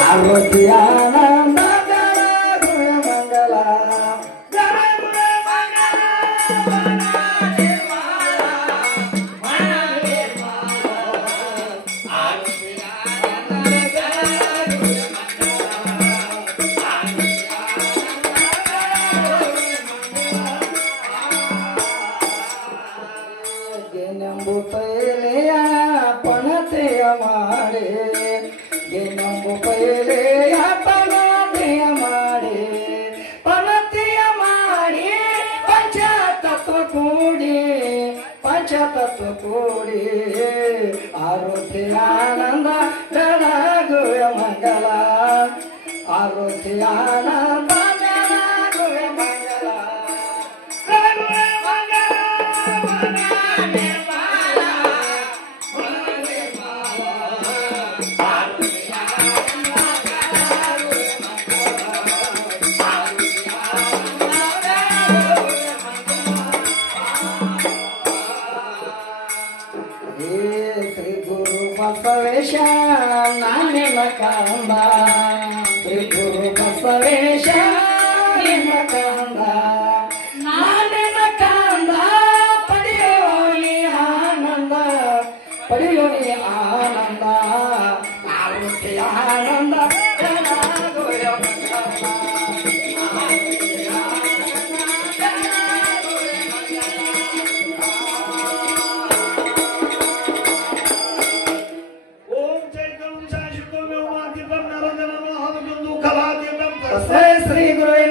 आरती आनंद गुरु मंगला ಗೆನಂಬು ಪೈಲೆಯ ಪಣತೆಯ ಮಾಡೆ ಗೆನಂಬು ಪೈಲೆಯ ಪಣತೆಯ ಮಾಡೆ ಪಣತೆಯ ಮಾಡಿ ಪಂಚತತ್ವ ಕೂಡಿ ಆರೋಗ್ಯ ಆನಂದ ಗಣಗುವ ಮಂಗಲ ಆರೋಗ್ಯ ಆನಂದ ಗಣಗುವ ಮಂಗಲ ಶ್ರೀ ಗುರು ಬಸವೇಶ ನಾನಿನ ಕಂದ ಶ್ರೀ ಗುರು ಬಸವೇಶ ನಿನ್ನ ಕಂದ ನಾನಿನ ಕಂದ ಪಡೆಯೋನಿ ಆನಂದ ಆರೋಗ್ಯ ಆನಂದ ಶ್ರೀ ಗುರು